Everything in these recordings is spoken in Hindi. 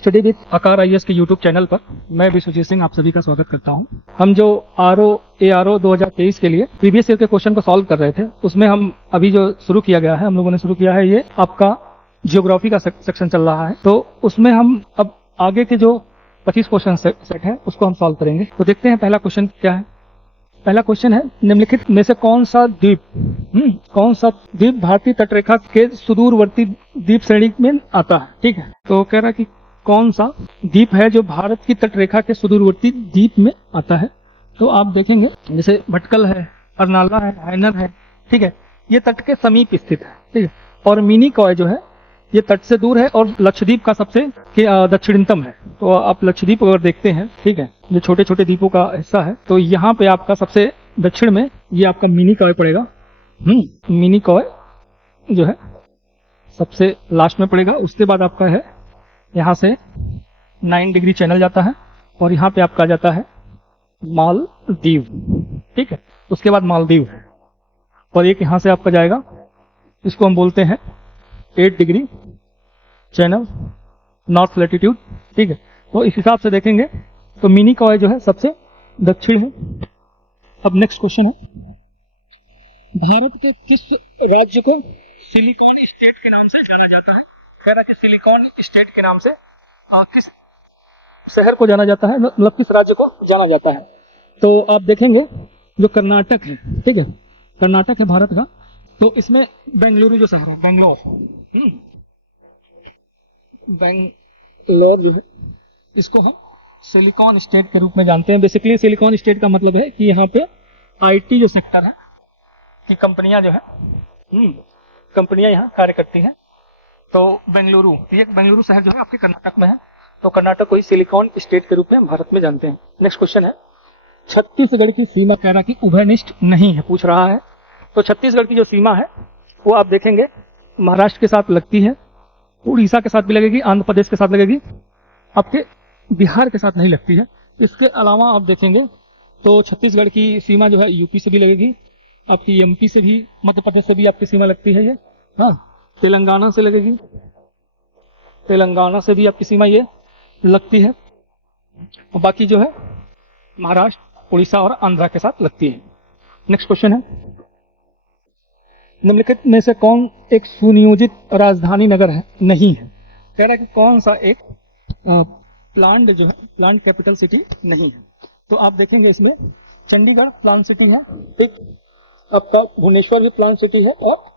स्टडी विद आकार आईएएस के यूट्यूब चैनल पर मैं विश्वजीत सिंह आप सभी का स्वागत करता हूं। हम जो ARO 2023 के लिए प्रीवियस ईयर के क्वेश्चन को सॉल्व कर रहे थे, उसमें हम अभी जो शुरू किया गया है, हम लोगों ने शुरू किया है, ये आपका जियोग्राफी का सेक्शन चल रहा है। तो उसमें हम अब आगे के जो 25 क्वेश्चन सेट है उसको हम सॉल्व करेंगे। तो देखते हैं पहला क्वेश्चन क्या है। पहला क्वेश्चन है, निम्नलिखित में से कौन सा द्वीप भारतीय तटरेखा के सुदूरवर्ती द्वीप श्रेणी में आता है। ठीक है, तो कह रहा है कि कौन सा द्वीप है जो भारत की तटरेखा के सुदूरवर्ती द्वीप में आता है। तो आप देखेंगे जैसे भटकल है, अरनाला है, हाइनर है। ठीक है, ये तट के समीप स्थित है। ठीक है, और मिनिकॉय जो है ये तट से दूर है और लक्षद्वीप का सबसे दक्षिणतम है। तो आप लक्षद्वीप अगर देखते हैं, ठीक है, जो छोटे छोटे द्वीपों का हिस्सा है, तो यहाँ पे आपका सबसे दक्षिण में ये आपका मिनिकॉय पड़ेगा। मिनिकॉय जो है सबसे लास्ट में पड़ेगा। उसके बाद आपका है यहाँ से 9 डिग्री चैनल जाता है और यहाँ पे आपका जाता है मालदीव। ठीक है, उसके बाद मालदीव है और एक यहाँ से आपका जाएगा, इसको हम बोलते हैं 8 डिग्री चैनल नॉर्थ लैटिट्यूड। ठीक है, तो इस हिसाब से देखेंगे तो मिनिकॉय जो है सबसे दक्षिण है। अब नेक्स्ट क्वेश्चन है, भारत के किस राज्य को सिलिकॉन स्टेट के नाम से जाना जाता है। कह रहा है कि सिलिकॉन स्टेट के नाम से किस शहर को जाना जाता है, मतलब किस राज्य को जाना जाता है। तो आप देखेंगे जो कर्नाटक है, ठीक है, कर्नाटक है भारत का, तो इसमें बेंगलुरु जो शहर है, बेंगलोर जो है, इसको हम सिलिकॉन स्टेट के रूप में जानते हैं। बेसिकली सिलिकॉन स्टेट का मतलब है कि यहाँ पे आईटी जो सेक्टर है कि कंपनियां जो है, कंपनियां यहाँ कार्य करती हैं। तो बेंगलुरु, ये बेंगलुरु शहर जो है आपके कर्नाटक में है, तो कर्नाटक को ही सिलिकॉन स्टेट के रूप में हम भारत में जानते हैं। नेक्स्ट क्वेश्चन है, छत्तीसगढ़ की सीमा कह रहा कि उभयनिष्ठ नहीं है, पूछ रहा है। तो छत्तीसगढ़ की जो सीमा है वो आप देखेंगे महाराष्ट्र के साथ लगती है, उड़ीसा के साथ भी लगेगी, आंध्र प्रदेश के साथ लगेगी, आपके बिहार के साथ नहीं लगती है। इसके अलावा आप देखेंगे तो छत्तीसगढ़ की सीमा जो है यूपी से भी लगेगी, आपकी एमपी से भी, मध्य प्रदेश से भी आपकी सीमा लगती है ये, हाँ, तेलंगाना से लगेगी, तेलंगाना से भी आपकी सीमा ये लगती है, और बाकी जो है महाराष्ट्र, उड़ीसा और आंध्रा के साथ लगती है। नेक्स्ट क्वेश्चन है, निम्नलिखित में से कौन एक सुनियोजित राजधानी नगर है, नहीं है। कह रहा है कि कौन सा एक प्लान्ड जो है, प्लान्ड कैपिटल सिटी नहीं है। तो आप देखेंगे इसमें चंडीगढ़ प्लान सिटी है, एक आपका भुवनेश्वर भी प्लान सिटी है और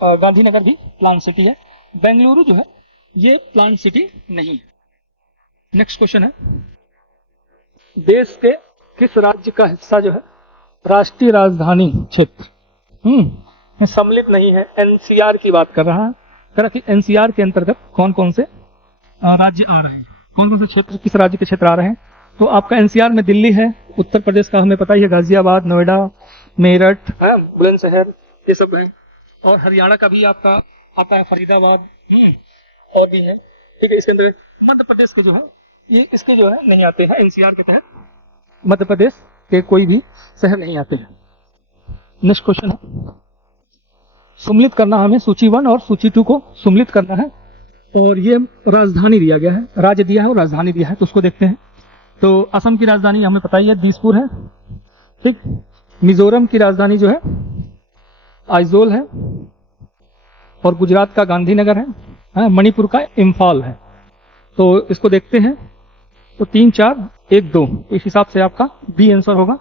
गांधीनगर भी प्लान सिटी है। बेंगलुरु जो है ये प्लान सिटी नहीं है। नेक्स्ट क्वेश्चन है, देश के किस राज्य का हिस्सा जो है राष्ट्रीय राजधानी क्षेत्र सम्मिलित नहीं है, एनसीआर की बात कर रहा है। कह रहा कि एनसीआर के अंतर्गत कौन कौन से राज्य आ रहे हैं, कौन कौन से क्षेत्र, किस राज्य के क्षेत्र आ रहे हैं। तो आपका एनसीआर में दिल्ली है, उत्तर प्रदेश का हमें पता ही है गाजियाबाद, नोएडा, मेरठ, बुलंदशहर, ये सब है, और हरियाणा का भी आपका आता है फरीदाबाद और भी है। ठीक है, इसके अंदर मध्य प्रदेश के जो है ये इसके जो है नहीं आते हैं, एनसीआर के तहत मध्य प्रदेश के कोई भी शहर नहीं आते हैं। नेक्स्ट क्वेश्चन है, सम्मिलित करना, हमें सूची 1 और सूची 2 को सम्मिलित करना है, और ये राजधानी दिया गया है, राज्य दिया है और राजधानी दिया है, तो उसको देखते हैं। तो असम की राजधानी हमें पता ही है, दिसपुर है। ठीक, मिजोरम की राजधानी जो है आइजोल है, और गुजरात का गांधीनगर है, मणिपुर का इम्फाल है। तो इसको देखते हैं, तो 3, 4, 1, 2, इस हिसाब से आपका बी आंसर होगा।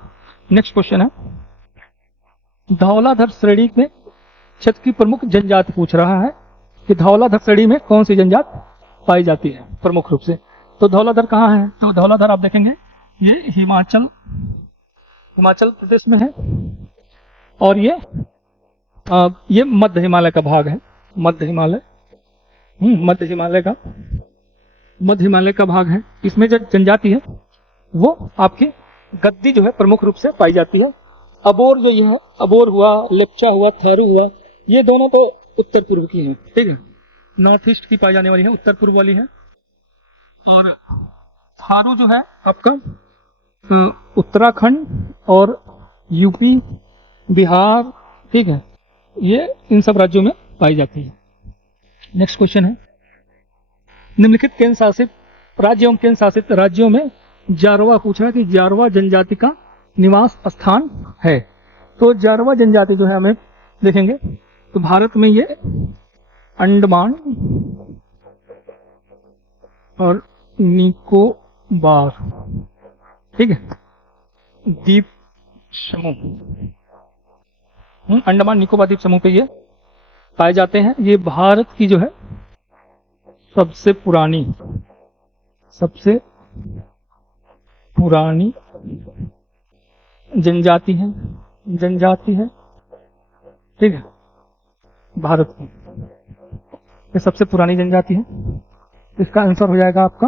नेक्स्ट क्वेश्चन है, धौलाधर श्रेणी में क्षेत्र की प्रमुख जनजाति पूछ रहा है कि धौलाधर श्रेणी में कौन सी जनजाति पाई जाती है प्रमुख रूप से। तो धौलाधर कहाँ है, तो धौलाधर आप देखेंगे ये हिमाचल प्रदेश में है, और ये मध्य हिमालय का भाग है, मध्य हिमालय का भाग है। इसमें जो जनजाति है वो आपकी गद्दी जो है प्रमुख रूप से पाई जाती है। अबोर जो ये है, अबोर हुआ, लेप्चा हुआ, थारू हुआ, ये दोनों तो उत्तर पूर्व की हैं। ठीक है, नॉर्थ ईस्ट की पाई जाने वाली है, उत्तर पूर्व वाली है, और थारू जो है आपका उत्तराखंड और यूपी, बिहार, ठीक है, ये इन सब राज्यों में पाई जाती है। नेक्स्ट क्वेश्चन है, निम्नलिखित केंद्र शासित राज्य एवं केंद्र शासित राज्यों में जारवा पूछ रहा है कि जारवा जनजाति का निवास स्थान है। तो जारवा जनजाति जो है हमें देखेंगे तो भारत में ये अंडमान और निकोबार, ठीक है, द्वीप समूह, अंडमान निकोबार द्वीप समूह पे ये पाए जाते हैं। ये भारत की जो है सबसे पुरानी जनजाति है, ठीक है, भारत की ये सबसे पुरानी जनजाति है। इसका आंसर हो जाएगा आपका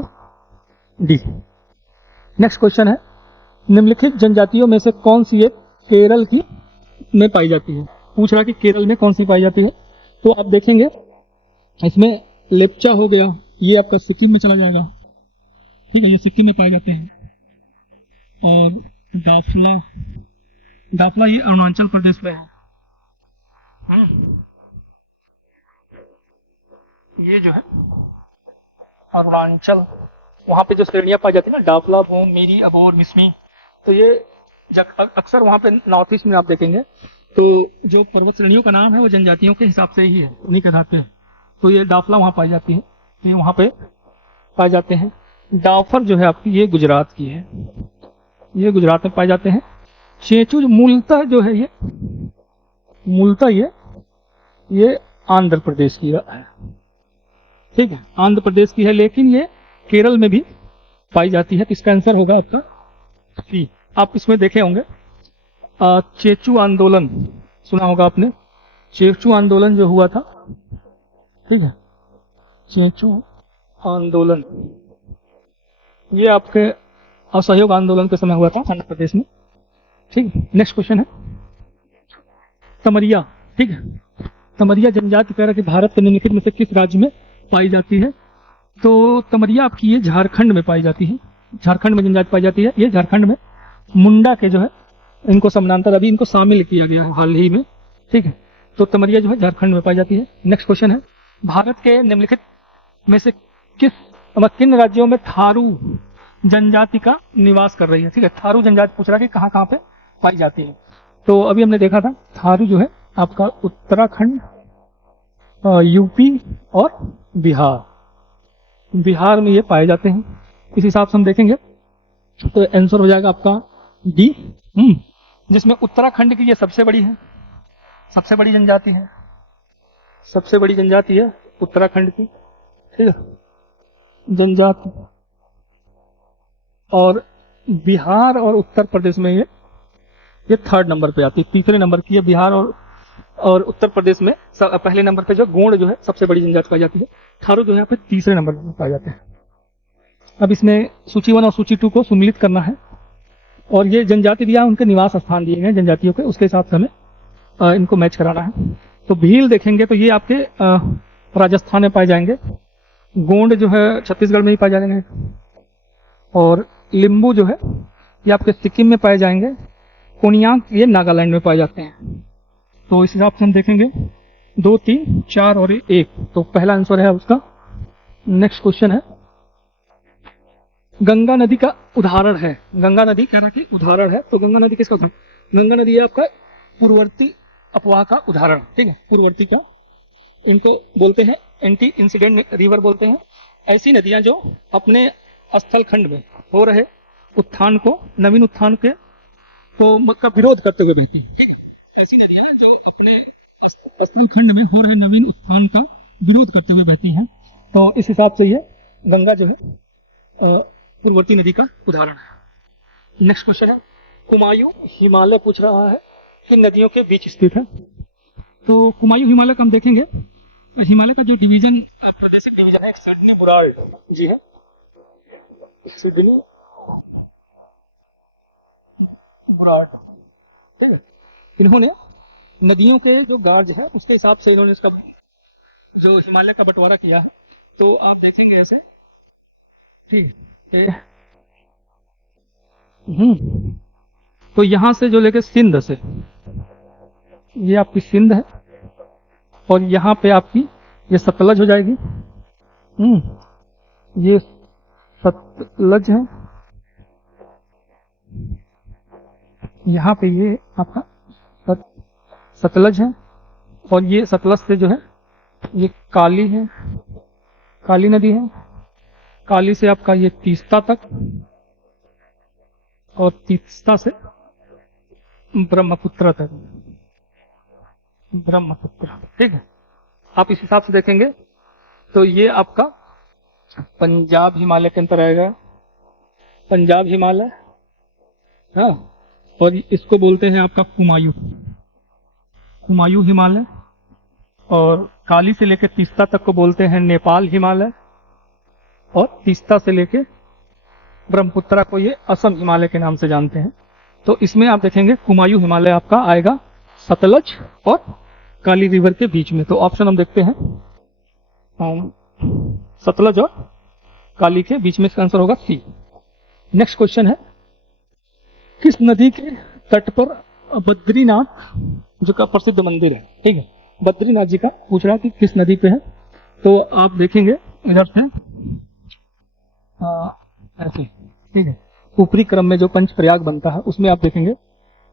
डी। नेक्स्ट क्वेश्चन है, निम्नलिखित जनजातियों में से कौन सी एक केरल की में पाई जाती है। पूछ रहा है कि केरल में कौन सी पाई जाती है। तो आप देखेंगे इसमें लेप्चा हो गया, ये आपका सिक्किम में चला जाएगा, ठीक है, ये सिक्किम में पाए जाते हैं। और डाफला ये अरुणाचल प्रदेश में है। ये जो है अरुणाचल, वहां पे जो श्रेणियां पाई जाती है ना, डाफला, भूम, मीरी, अबोर, मिसमी, तो ये अक्सर वहां पे नॉर्थ ईस्ट में आप देखेंगे तो जो पर्वत श्रेणियों का नाम है वो जनजातियों के हिसाब से ही है, उन्हीं के आधार पे। तो ये डाफला वहां पाई जाती है, ये वहां पे पाए जाते हैं। डाफर जो है आपकी ये गुजरात की है, ये गुजरात में पाए जाते हैं। चेंचू मूलतः जो है ये आंध्र प्रदेश की है, ठीक है, आंध्र प्रदेश की है, लेकिन ये केरल में भी पाई जाती है। तो इसका आंसर होगा आपका सी। आप इसमें देखे होंगे चेचू आंदोलन सुना होगा आपने, चेचू आंदोलन जो हुआ था, ठीक है, चेचू आंदोलन ये आपके असहयोग आंदोलन के समय हुआ था आंध्र प्रदेश में, ठीक है। नेक्स्ट क्वेश्चन है तमरिया, ठीक है, तमरिया जनजाति कह रहा कि भारत के निम्नलिखित में से किस राज्य में पाई जाती है। तो तमरिया आपकी ये झारखंड में पाई जाती है, झारखंड में जनजाति पाई जाती है। ये झारखंड में मुंडा के जो है इनको समानांतर अभी इनको शामिल किया गया है हाल ही में, ठीक है। तो तमरिया जो है झारखंड में पाई जाती है। नेक्स्ट क्वेश्चन है भारत के निम्नलिखित में से किन राज्यों में थारू जनजाति का निवास कर रही है, ठीक है। थारू जनजाति पूछ रहा है कि कहाँ कहाँ पे पाई जाती है। तो अभी हमने देखा था थारू जो है आपका उत्तराखंड, यूपी और बिहार में ये पाए जाते हैं। इस हिसाब से हम देखेंगे तो आंसर हो जाएगा आपका डी, जिसमें उत्तराखंड की ये सबसे बड़ी जनजाति है, सबसे बड़ी जनजाति है उत्तराखंड की, ठीक है, जनजाति। और बिहार और उत्तर प्रदेश में ये थर्ड नंबर पे आती है, तीसरे नंबर की है बिहार और उत्तर प्रदेश में पहले नंबर पे जो गोंड जो है सबसे बड़ी जनजाति पाई जाती है। थारू जो है यहाँ पे तीसरे नंबर पर पाए जाते हैं। अब इसमें सूची 1 और सूची 2 को सम्मिलित करना है और ये जनजाति दिया उनके निवास स्थान दिए गए जनजातियों के, उसके हिसाब से हमें इनको मैच कराना है। तो भील देखेंगे तो ये आपके राजस्थान में पाए जाएंगे, गोंड जो है छत्तीसगढ़ में ही पाए जाएंगे, और लिंबू जो है ये आपके सिक्किम में पाए जाएंगे, कोनियांग ये नागालैंड में पाए जाते हैं। तो इस हिसाब से हम देखेंगे 2, 3, 4 और 1, तो पहला आंसर है उसका। नेक्स्ट क्वेश्चन है गंगा नदी का उदाहरण है, गंगा नदी कह रहा कि उदाहरण है, तो गंगा नदी किसका उदाहरण, गंगा नदी है आपका पूर्ववर्ती अपवाह का उदाहरण, ठीक है, पूर्ववर्ती का इनको बोलते हैं एंटी इंसिडेंट रिवर बोलते हैं। ऐसी नदियां जो अपने स्थल खंड में हो रहे उत्थान को, नवीन उत्थान के का विरोध करते हुए बहती है, ठीक है। ऐसी नदियां जो अपने स्थल खंड में हो रहे नवीन उत्थान का विरोध करते हुए बहती हैं। तो इस हिसाब से ये गंगा जो है पूर्ववर्ती नदी का उदाहरण है। नेक्स्ट क्वेश्चन है कुमायूं हिमालय पूछ रहा है कि नदियों के बीच स्थित है। तो कुमायूं हिमालय को हम देखेंगे, हिमालय का जो डिवीजन प्रादेशिक डिवीजन है सिडनी बुराड़ जी है, सिडनी बुराड़, ठीक है। इन्होंने नदियों के जो गार्ज है उसके हिसाब से इन्होंने इसका जो हिमालय का बंटवारा किया है। तो आप देखेंगे ऐसे, ठीक है, तो यहां से जो लेके सिंध से ये आपकी सिंध है और यहाँ पे आपकी ये सतलज हो जाएगी, ये सतलज है, यहाँ पे ये आपका सतलज है, और ये सतलज से जो है ये काली है, काली नदी है, काली से आपका ये तीस्ता तक, और तीस्ता से ब्रह्मपुत्र तक, ब्रह्मपुत्र। ठीक है, आप इस हिसाब से देखेंगे तो ये आपका पंजाब हिमालय के अंतर आएगा, पंजाब हिमालय, हाँ, और इसको बोलते हैं आपका कुमायूं, कुमायूं हिमालय, और काली से लेकर तीस्ता तक को बोलते हैं नेपाल हिमालय, और तीस्ता से लेकर ब्रह्मपुत्रा को ये असम हिमालय के नाम से जानते हैं। तो इसमें आप देखेंगे कुमायूं हिमालय आपका आएगा सतलज और काली रिवर के बीच में। तो ऑप्शन हम देखते हैं सतलज और काली के बीच में, इसका आंसर होगा सी। नेक्स्ट क्वेश्चन है, किस नदी के तट पर बद्रीनाथ जो का प्रसिद्ध मंदिर है? ठीक है, बद्रीनाथ जी का पूछ रहा है कि किस नदी पे है। तो आप देखेंगे इधर से ऐसे, ठीक है, ऊपरी क्रम में जो पंचप्रयाग बनता है उसमें आप देखेंगे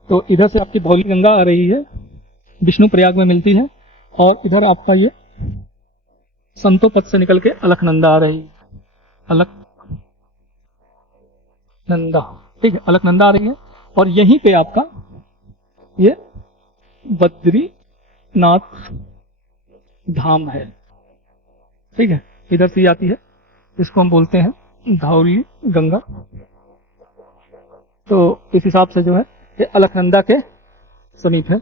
तो इधर से आपकी धौली गंगा आ रही है, विष्णु प्रयाग में मिलती है, और इधर आपका ये संतोपद से निकल के अलकनंदा आ रही है, अलकनंदा, ठीक है, अलकनंदा आ रही है, और यहीं पे आपका ये बद्रीनाथ धाम है। ठीक है, इधर से आती है, इसको हम बोलते हैं धौली गंगा। तो इस हिसाब से जो है ये अलकनंदा के समीप है।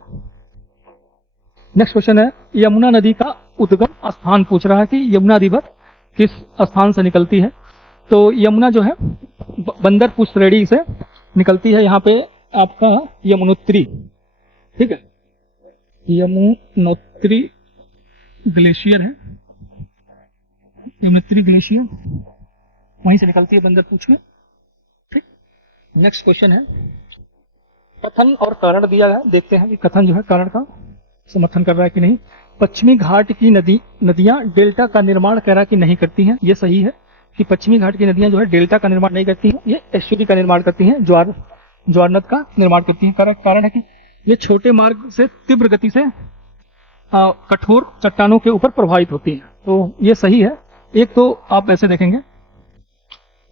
नेक्स्ट क्वेश्चन है, यमुना नदी का उद्गम स्थान पूछ रहा है कि यमुना रिवर किस स्थान से निकलती है? तो यमुना जो है बंदरपुर श्रेणी से निकलती है, यहाँ पे आपका यमुनोत्री, ठीक है, यमुनोत्री ग्लेशियर है, यमुनोत्री ग्लेशियर वहीं से निकलती है बंदरपुर में। ठीक, नेक्स्ट क्वेश्चन है, कथन और कारण दिया है, देखते हैं कि कथन जो है कारण का समर्थन कर रहा है कि नहीं। पश्चिमी घाट की नदियां डेल्टा का निर्माण कह रहा है कि नहीं करती हैं। ये सही है कि पश्चिमी घाट की नदियां जो है डेल्टा का निर्माण नहीं करती हैं, ये एस्चुरी का निर्माण करती हैं, ज्वार नद का निर्माण करती हैं। कारण है कि ये छोटे मार्ग से तीव्र गति से कठोर चट्टानों के ऊपर प्रभावित होती हैं। तो ये सही है। एक तो आप ऐसे देखेंगे,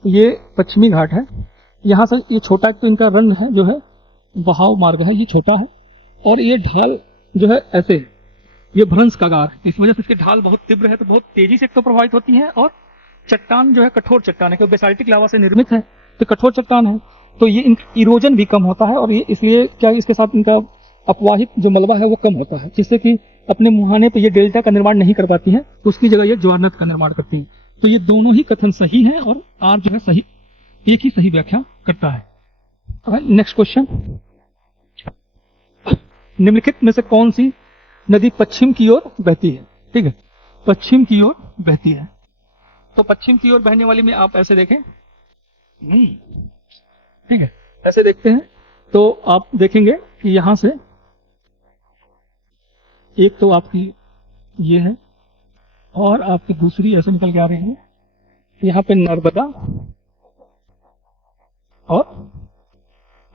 ये पश्चिमी घाट है, यहाँ से ये छोटा, तो इनका रन है जो है बहाव मार्ग है, ये छोटा है, और ये ढाल जो है ऐसे, ये भ्रंश कागार, इस वजह से इसकी ढाल बहुत तीव्र है, तो बहुत तेजी से एक तो प्रभावित होती है, और चट्टान जो है कठोर चट्टान है, क्योंकि बेसाल्टिक लावा से निर्मित है, तो कठोर चट्टान है, तो ये इनका इरोजन भी कम होता है, और ये इसलिए क्या इसके साथ इनका अपवाहित जो मलबा है वो कम होता है, जिससे कि अपने मुहाने पे ये डेल्टा का निर्माण नहीं कर पाती है, उसकी जगह ये ज्वारनद का निर्माण करती है। तो ये दोनों ही कथन सही है, और आर जो है सही, एक ही सही व्याख्या करता है। नेक्स्ट क्वेश्चन, निम्नलिखित में से कौन सी नदी पश्चिम की ओर बहती है? ठीक है, पश्चिम की ओर बहती है। तो पश्चिम की ओर बहने वाली में आप ऐसे देखें, ठीक है, ऐसे देखते हैं तो आप देखेंगे कि यहां से एक तो आपकी ये है, और आपकी दूसरी ऐसे निकल के आ रही है, यहाँ पे नर्मदा और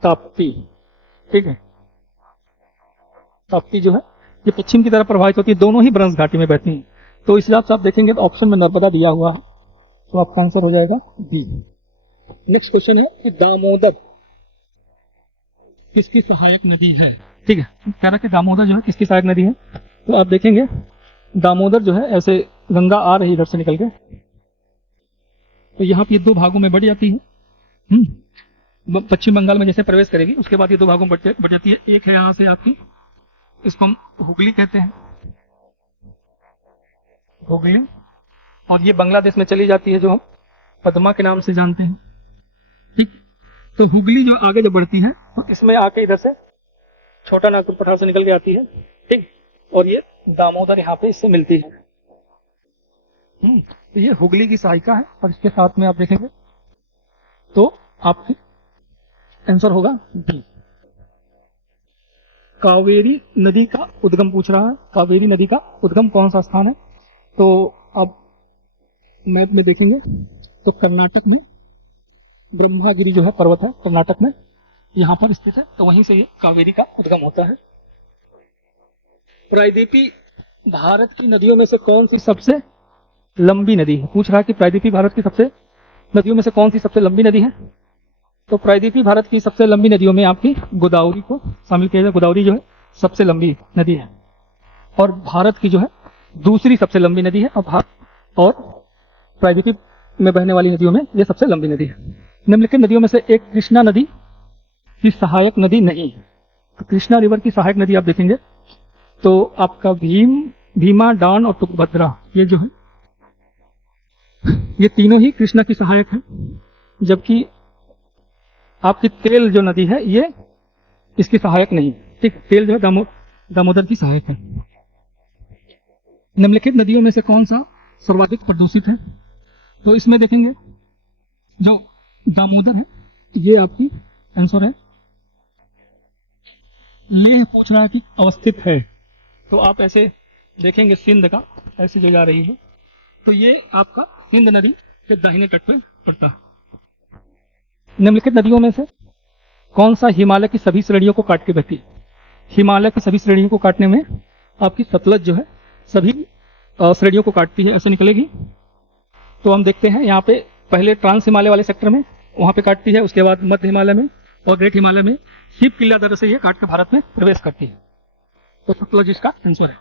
ताप्ती। ठीक है, ताप्ती जो है ये पश्चिम की तरफ प्रभावित होती है, दोनों ही ब्रह्मस घाटी में बहती हैं। तो इस हिसाब से आप देखेंगे तो ऑप्शन में नर्मदा दिया हुआ है, तो आपका आंसर हो जाएगा बी। नेक्स्ट क्वेश्चन है कि दामोदर किसकी सहायक नदी है? ठीक है, कह रहा है कि दामोदर जो है किसकी सहायक नदी है? तो आप देखेंगे दामोदर जो है ऐसे गंगा आ रही इधर से निकल के, तो यहाँ पे ये दो भागों में बढ़ जाती है। पश्चिम बंगाल में जैसे प्रवेश करेगी उसके बाद ये दो भागों में बढ़ जाती है। एक है यहाँ से आपकी, इसको हम हुगली कहते हैं, हुगली, और ये बांग्लादेश में चली जाती है जो हम पद्मा के नाम से जानते हैं। ठीक, तो हुगली जो आगे जब बढ़ती है तो इसमें आके इधर से छोटा नागपुर पठार से निकल के आती है। ठीक, और ये दामोदर यहाँ पे इससे मिलती है। तो ये हुगली की सहायिका है, और इसके साथ में आप देखेंगे तो आपकी आंसर होगा बी। कावेरी नदी का उद्गम पूछ रहा है, कावेरी नदी का उद्गम कौन सा स्थान है? तो आप मैप में देखेंगे तो कर्नाटक में ब्रह्मागिरी जो है पर्वत है कर्नाटक में, यहाँ पर स्थित है, तो वहीं से ये कावेरी का उद्गम होता है। प्रायद्वीपी भारत की नदियों में से कौन सी सबसे लंबी नदी है? पूछ रहा है कि प्रायद्वीपी भारत की सबसे नदियों में से कौन सी सबसे लंबी नदी है? तो प्रायद्वीपी भारत की सबसे लंबी नदियों में आपकी गोदावरी को शामिल किया जाए। गोदावरी जो है सबसे लंबी नदी है और भारत की जो है दूसरी सबसे लंबी नदी है, और प्रायद्वीपी में बहने वाली नदियों में ये सबसे लंबी नदी है। निम्नलिखित नदियों में से एक कृष्णा नदी की सहायक नदी नहीं है। तो कृष्णा रिवर की सहायक नदी आप देखेंगे तो आपका भीमा, डान और तुंगभद्रा, ये जो है ये तीनों ही कृष्णा की सहायक है, जबकि आपकी तेल जो नदी है ये इसकी सहायक नहीं है। ठीक, तेल जो है दामोदर की सहायक है। निम्नलिखित नदियों में से कौन सा सर्वाधिक प्रदूषित है? तो इसमें देखेंगे जो दामोदर है ये आपकी आंसर है। लेह पूछ रहा है कि अवस्थित है, तो आप ऐसे देखेंगे सिंध का ऐसे जो जा रही है, तो ये आपका सिंध नदी के दाहिने तट पर पड़ता है। निम्नलिखित नदियों में से कौन सा हिमालय की सभी श्रेणियों को काट के बहती है? हिमालय की सभी श्रेणियों को काटने में आपकी सतलज जो है सभी श्रेणियों को काटती है, ऐसे निकलेगी। तो हम देखते हैं यहाँ पे पहले ट्रांस हिमालय वाले सेक्टर में वहां पे काटती है, उसके बाद मध्य हिमालय में और ग्रेट हिमालय में शिव किला दर से ये काट के भारत में प्रवेश करती है। तो सतलज इसका आंसर है।